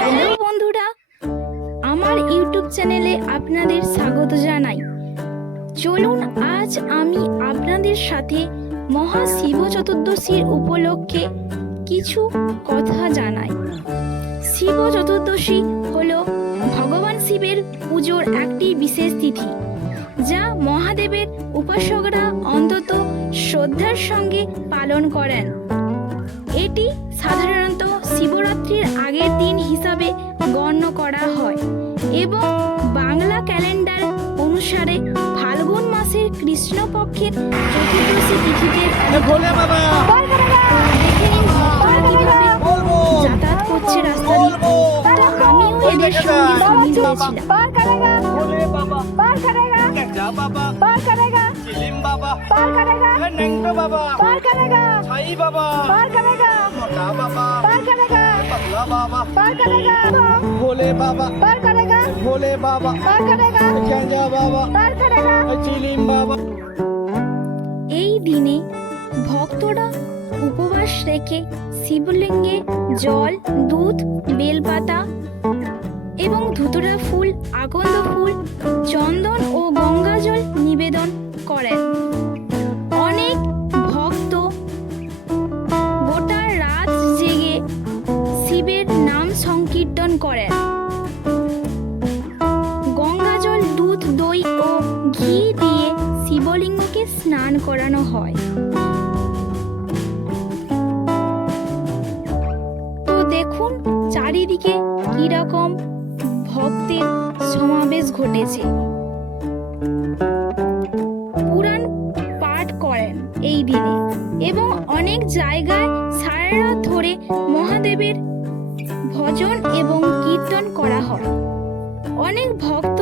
Hello বন্ধুরা, আমার YouTube চ্যানেলে আপনাদের স্বাগত জানাই। চলুন আজ আমি আপনাদের সাথে মহা শিব চতুর্দশীর উপলক্ষে কিছু কথা জানাই। শিব চতুর্দশী হলো ভগবান শিবের পুজোর একটি বিশেষ তিথি, যা মহাদেবের উপাসকরা অন্তত শ্রদ্ধার সঙ্গে পালন করেন। এটি সাধারণত শিবরাত্রির আগের দিন হিসাবে গণ্য করা হয় এবং বাংলা ক্যালেন্ডার অনুসারে ফাল্গুন মাসের কৃষ্ণপক্ষের চতুর্দশী তিথিতে যাতায়াত করছে রাস্তা দিয়ে। তো আমিও এদের সঙ্গে সামিল হয়েছিলাম पार करेगा নেংটো বাবা पार करेगा ছাই বাবা पार करेगा মোটা বাবা पार करेगा পাতলা বাবা पार करेगा ভোলে বাবা पार करेगा ভোলে বাবা पार करेगा গেজা বাবা पार करेगा চিলিম বাবা এই দিনে ভক্তরা উপবাস রেখে শিবলিঙ্গে জল দুধ বেলপাতা এবং ধুতুরা ফুল আকন্দ ফুল চন্দন ও গঙ্গা জল নিবেদন করেন সংকীর্তন করেন। গঙ্গা জল দুধ, দই ও ঘি দিয়ে শিবলিঙ্গকে স্নান করানো হয়। তো দেখুন, চারিদিকে কীরকম ভক্তের সমাবেশ ঘটেছে। পুরাণ পাঠ করেন এই দিনে এবং অনেক জায়গায় সারা রাত ধরে মহাদেবের ভজন এবং কীর্তন করা হয়। অনেক ভক্ত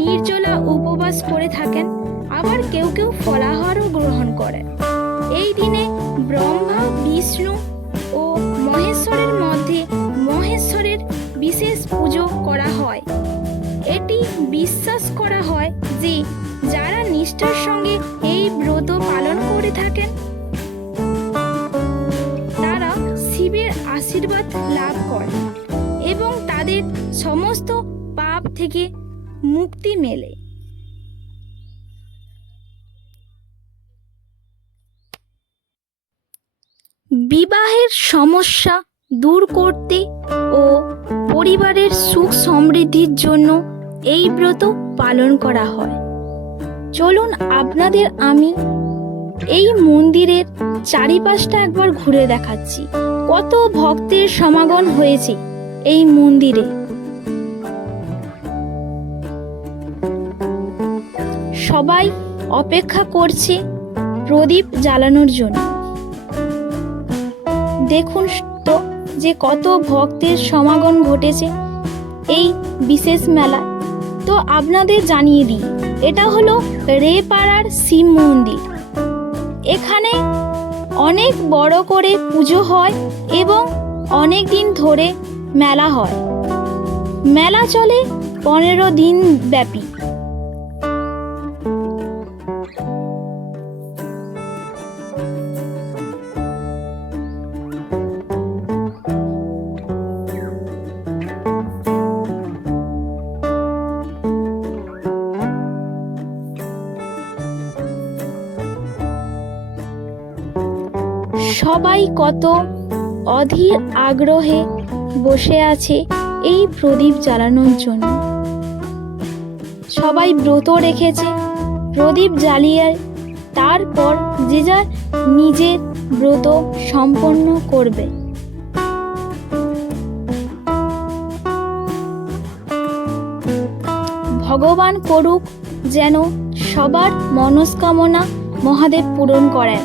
নির্জলা উপবাস করে থাকেন, আবার কেউ কেউ ফলাহারও গ্রহণ করেন। এই দিনে ব্রহ্মা, বিষ্ণু ও মহেশ্বরের মধ্যে মহেশ্বরের বিশেষ পুজো করা হয়। এটি বিশ্বাস করা হয় যে যারা নিষ্ঠার সঙ্গে এই ব্রত পালন করে থাকেন, তারা শিবের আশীর্বাদ লাভ এবং তাদের সমস্ত পাপ থেকে মুক্তি মেলে। বিবাহের সমস্যা দূর করতে ও পরিবারের সুখ সমৃদ্ধির জন্য এই ব্রত পালন করা হয়। চলুন আপনাদের আমি এই মন্দিরের চারিপাশটা একবার ঘুরে দেখাচ্ছি। কত ভক্তের সমাগম হয়েছে। এই মন্দিরে। সবাই অপেক্ষা করছে প্রদীপ জ্বালানোর জন্য। দেখুন তো যে কত ভক্তের সমাগম ঘটেছে এই বিশেষ মেলা। তো আপনাদের জানিয়ে দিই, এটা হলো রেপাড়ার শিব মন্দির। এখানে অনেক বড় করে পুজো হয় এবং অনেক দিন ধরে মেলা হয়। মেলা চলে পনেরো দিন ব্যাপী। সবাই কত অধীর আগ্রহে বসে আছে এই প্রদীপ জ্বালানোর জন্য। সবাই ব্রত রেখেছে, প্রদীপ জ্বালিয়ে তারপর যে যার নিজের ব্রত সম্পন্ন করবে। ভগবান করুক যেন সবার মনস্কামনা মহাদেব পূরণ করেন।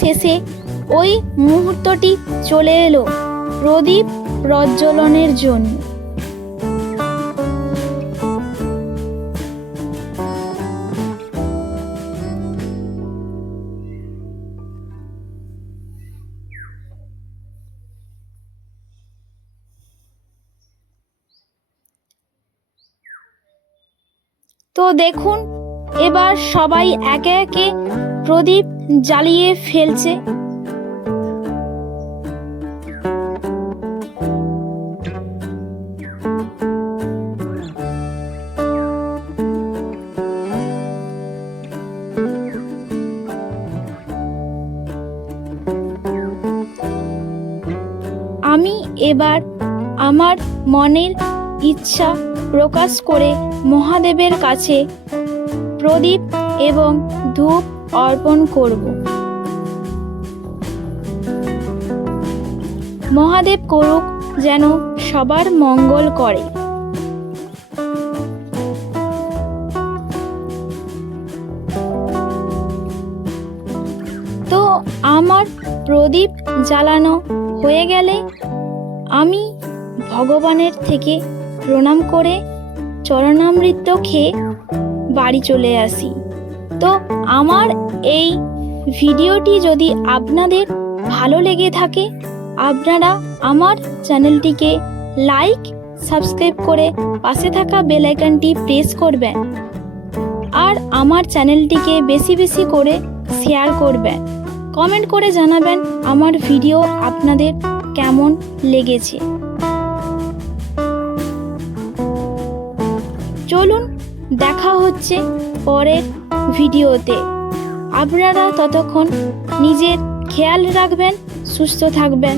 শেষে ওই মুহূর্তটি চলে এলো প্রদীপ প্রজ্বলনের জন্য। তো দেখুন এবার সবাই একে একে প্রদীপ জ্বালিয়ে ফেলছে। আমি এবার আমার মনের ইচ্ছা প্রকাশ করে মহাদেবের কাছে প্রদীপ এবং ধূপ অর্পণ করব। মহাদেব করুক যেন সবার মঙ্গল করে। তো আমার প্রদীপ জ্বালানো হয়ে গেলে আমি ভগবানের থেকে প্রণাম করে চরণামৃত খেয়ে বাড়ি চলে আসি। তো আমার এই ভিডিওটি যদি আপনাদের ভালো লেগে থাকে, আপনারা আমার চ্যানেলটিকে লাইক, সাবস্ক্রাইব করে পাশে থাকা বেল আইকনটি প্রেস করবেন। আর আমার চ্যানেলটিকে বেশি বেশি করে শেয়ার করবেন। কমেন্ট করে জানাবেন আমার ভিডিও আপনাদের কেমন লেগেছে। চলুন, দেখা হচ্ছে পরের ভিডিওতে। আপনারা ততক্ষণ নিজের খেয়াল রাখবেন সুস্থ থাকবেন।